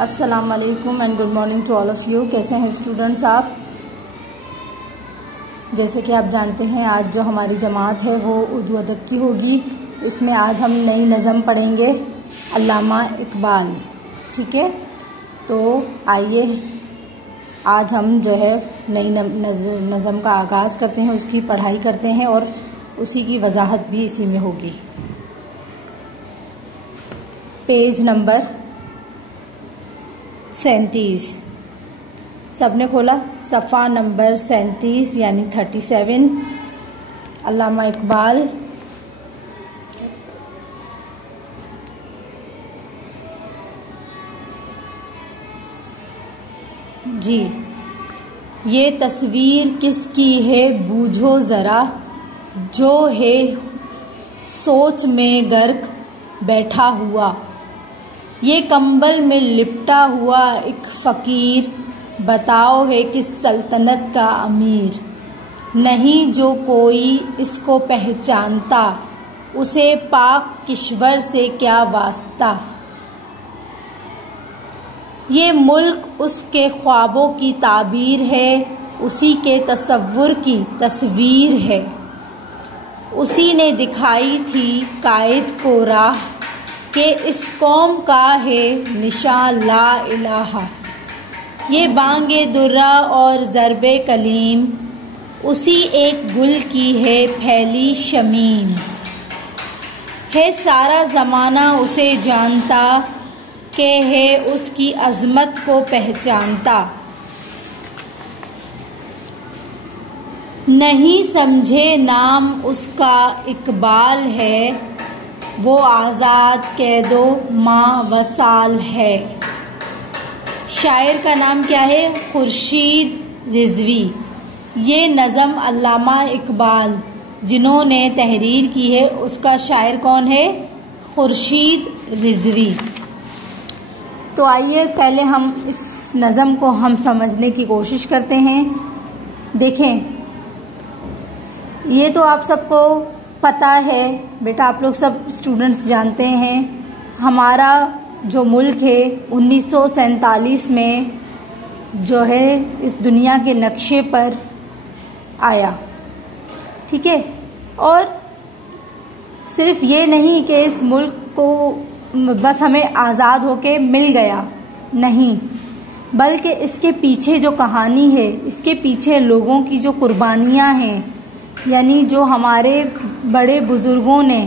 السلام علیکم and good morning to all of you. کیسے ہیں اسٹوڈنٹس آپ؟ جیسے کہ آپ جانتے ہیں آج جو ہماری جماعت ہے وہ اردو ادب کی ہوگی. اس میں آج ہم نئی نظم پڑھیں گے علامہ اقبال. ٹھیک ہے، تو آئیے آج ہم جو ہے نئی نظم کا آغاز کرتے ہیں، اس کی پڑھائی کرتے ہیں اور اسی کی وضاحت بھی اسی میں ہوگی. پیج نمبر 37 سب نے کھولا؟ صفحہ نمبر 37 یعنی 37. علامہ اقبال. جی، یہ تصویر کس کی ہے بوجھو ذرا، جو ہے سوچ میں غرق بیٹھا ہوا. یہ کمبل میں لپٹا ہوا ایک فقیر، بتاؤ ہے کس سلطنت کا امیر. نہیں جو کوئی اس کو پہچانتا، اسے پاک کشور سے کیا واسطہ. یہ ملک اس کے خوابوں کی تعبیر ہے، اسی کے تصور کی تصویر ہے. اسی نے دکھائی تھی قائد کو راہ، کہ اس قوم کا ہے نشان لا الہ. یہ بانگ درہ اور ضرب کلیم، اسی ایک گل کی ہے پھیلی شمیم. ہے سارا زمانہ اسے جانتا، کہ ہے اس کی عظمت کو پہچانتا. نہیں سمجھے نام اس کا اقبال ہے، وہ آزاد قید و ماں وصال ہے. شاعر کا نام کیا ہے؟ خورشید رضوی. یہ نظم علامہ اقبال جنہوں نے تحریر کی ہے اس کا شاعر کون ہے؟ خورشید رضوی. تو آئیے پہلے ہم اس نظم کو ہم سمجھنے کی کوشش کرتے ہیں. دیکھیں، یہ تو آپ سب کو پتہ ہے بیٹا، آپ لوگ سب اسٹوڈنٹس جانتے ہیں ہمارا جو ملک ہے 1947 میں جو ہے اس دنیا کے نقشے پر آیا. ٹھیک ہے، اور صرف یہ نہیں کہ اس ملک کو بس ہمیں آزاد ہو کے مل گیا، نہیں، بلکہ اس کے پیچھے جو کہانی ہے، اس کے پیچھے لوگوں کی جو قربانیاں ہیں، یعنی جو ہمارے بڑے بزرگوں نے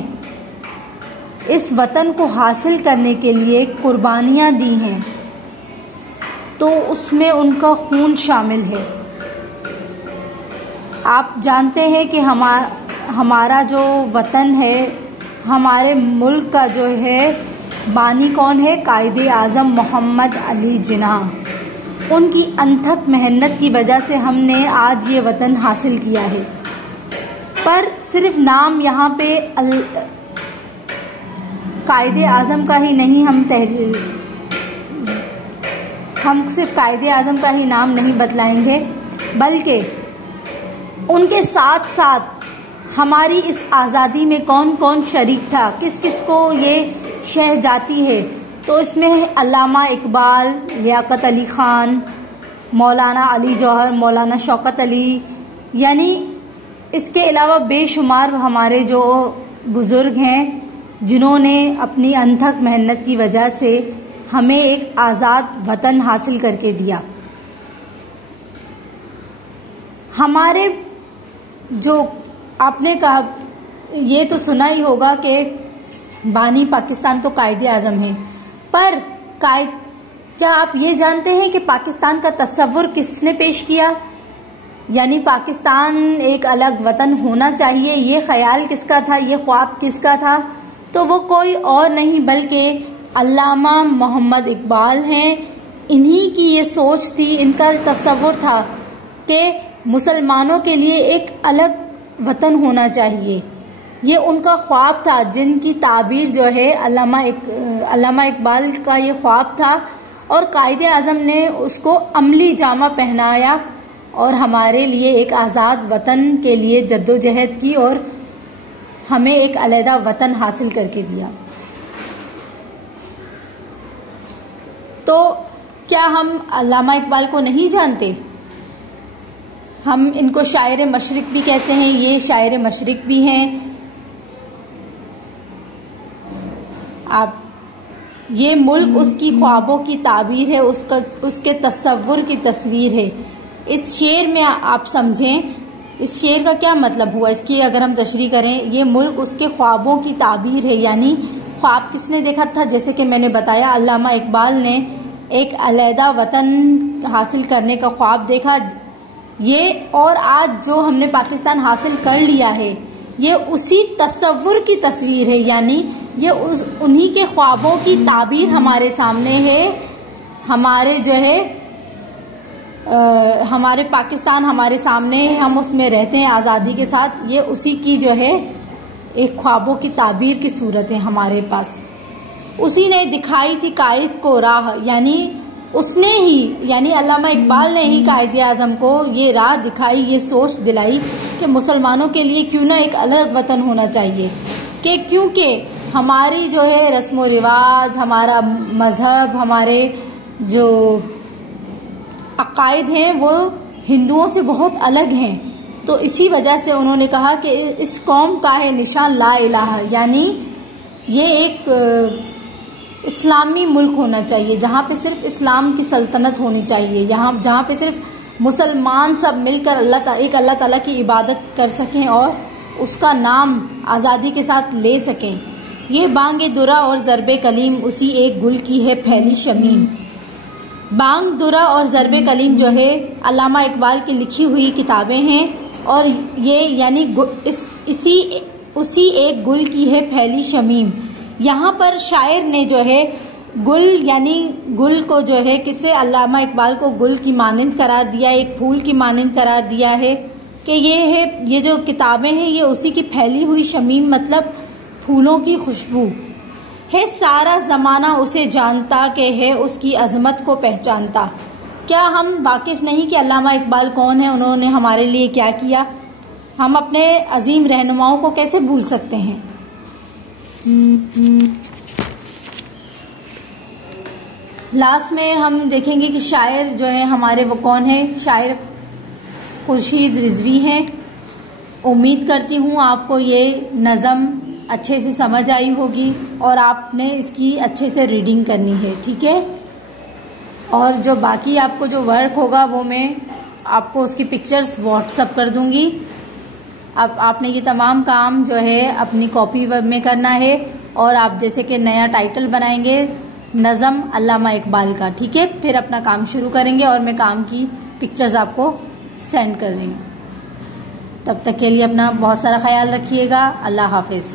اس وطن کو حاصل کرنے کے لیے قربانیاں دی ہیں، تو اس میں ان کا خون شامل ہے. آپ جانتے ہیں کہ ہمارا جو وطن ہے، ہمارے ملک کا جو ہے بانی کون ہے؟ قائد اعظم محمد علی جناح. ان کی انتھک محنت کی وجہ سے ہم نے آج یہ وطن حاصل کیا ہے. پر صرف نام یہاں پہ قائد اعظم کا ہی نہیں، ہم صرف قائد اعظم کا ہی نام نہیں بتلائیں گے، بلکہ ان کے ساتھ ساتھ ہماری اس آزادی میں کون کون شریک تھا، کس کس کو یہ شہ جاتی ہے. تو اس میں علامہ اقبال، لیاقت علی خان، مولانا علی جوہر، مولانا شوکت علی، یعنی اس کے علاوہ بے شمار ہمارے جو بزرگ ہیں جنہوں نے اپنی انتھک محنت کی وجہ سے ہمیں ایک آزاد وطن حاصل کر کے دیا. ہمارے جو آپ نے کہا، یہ تو سنا ہی ہوگا کہ بانی پاکستان تو قائد اعظم ہے، پر کیا آپ یہ جانتے ہیں کہ پاکستان کا تصور کس نے پیش کیا؟ یعنی پاکستان ایک الگ وطن ہونا چاہیے، یہ خیال کس کا تھا، یہ خواب کس کا تھا؟ تو وہ کوئی اور نہیں بلکہ علامہ محمد اقبال ہیں. انہی کی یہ سوچ تھی، ان کا تصور تھا کہ مسلمانوں کے لیے ایک الگ وطن ہونا چاہیے. یہ ان کا خواب تھا، جن کی تعبیر جو ہے علامہ اقبال کا یہ خواب تھا، اور قائد اعظم نے اس کو عملی جامہ پہنایا اور ہمارے لیے ایک آزاد وطن کے لیے جدوجہد کی اور ہمیں ایک علیحدہ وطن حاصل کر کے دیا. تو کیا ہم علامہ اقبال کو نہیں جانتے؟ ہم ان کو شاعر مشرق بھی کہتے ہیں، یہ شاعر مشرق بھی ہیں. یہ ملک اس کی خوابوں کی تعبیر ہے، اس کے تصور کی تصویر ہے. اس شعر میں آپ سمجھیں اس شعر کا کیا مطلب ہوا. اس کی اگر ہم تشریح کریں، یہ ملک اس کے خوابوں کی تعبیر ہے، یعنی خواب کس نے دیکھا تھا؟ جیسے کہ میں نے بتایا، علامہ اقبال نے ایک علیحدہ وطن حاصل کرنے کا خواب دیکھا. یہ اور آج جو ہم نے پاکستان حاصل کر لیا ہے، یہ اسی تصور کی تصویر ہے، یعنی یہ انہی کے خوابوں کی تعبیر ہمارے سامنے ہے. ہمارے جو ہے ہمارے پاکستان ہمارے سامنے ہے، ہم اس میں رہتے ہیں آزادی کے ساتھ. یہ اسی کی جو ہے ایک خوابوں کی تعبیر کی صورت ہے ہمارے پاس. اسی نے دکھائی تھی قائد کو راہ، یعنی اس نے ہی، یعنی علامہ اقبال نے ہی قائد اعظم کو یہ راہ دکھائی، یہ سوچ دلائی کہ مسلمانوں کے لیے کیوں نہ ایک الگ وطن ہونا چاہیے. کہ کیونکہ ہماری جو ہے رسم و رواج، ہمارا مذہب، ہمارے جو عقائد ہیں وہ ہندوؤں سے بہت الگ ہیں. تو اسی وجہ سے انہوں نے کہا کہ اس قوم کا ہے نشان لا الہ، یعنی یہ ایک اسلامی ملک ہونا چاہیے جہاں پہ صرف اسلام کی سلطنت ہونی چاہیے، جہاں پہ صرف مسلمان سب مل کر اللہ تعالیٰ کی عبادت کر سکیں اور اس کا نام آزادی کے ساتھ لے سکیں. یہ بانگ درا اور ضرب کلیم اسی ایک گل کی ہے پھیلی شمیم. بانگ درا اور ضرب کلیم جو ہے علامہ اقبال کی لکھی ہوئی کتابیں ہیں، اور یہ یعنی اسی ایک گل کی ہے پھیلی شمیم. یہاں پر شاعر نے جو ہے گل، یعنی گل کو جو ہے کس سے، علامہ اقبال کو گل کی مانند قرار دیا، ایک پھول کی مانند قرار دیا ہے کہ یہ جو کتابیں ہیں یہ اسی کی پھیلی ہوئی شمیم، مطلب پھولوں کی خوشبو ہے. سارا زمانہ اسے جانتا کہ ہے اس کی عظمت کو پہچانتا. کیا ہم واقف نہیں کہ علامہ اقبال کون ہیں، انہوں نے ہمارے لیے کیا کیا؟ ہم اپنے عظیم رہنماؤں کو کیسے بھول سکتے ہیں؟ لاسٹ میں ہم دیکھیں گے کہ شاعر جو ہے ہمارے وہ کون ہیں. شاعر خورشید رضوی ہیں. امید کرتی ہوں آپ کو یہ نظم اچھے سے سمجھ آئی ہوگی اور آپ نے اس کی اچھے سے ریڈنگ کرنی ہے، ٹھیک ہے. اور جو باقی آپ کو جو ورک ہوگا وہ میں آپ کو اس کی پکچرز واٹس ایپ کر دوں گی. اب آپ نے یہ تمام کام جو ہے اپنی کاپی میں کرنا ہے، اور آپ جیسے کہ نیا ٹائٹل بنائیں گے نظم علامہ اقبال کا، ٹھیک ہے. پھر اپنا کام شروع کریں گے اور میں کام کی پکچرز آپ کو سینڈ کر دیں گی. تب تک کے لیے اپنا بہت سارا خیال رکھیے گا. اللہ حافظ.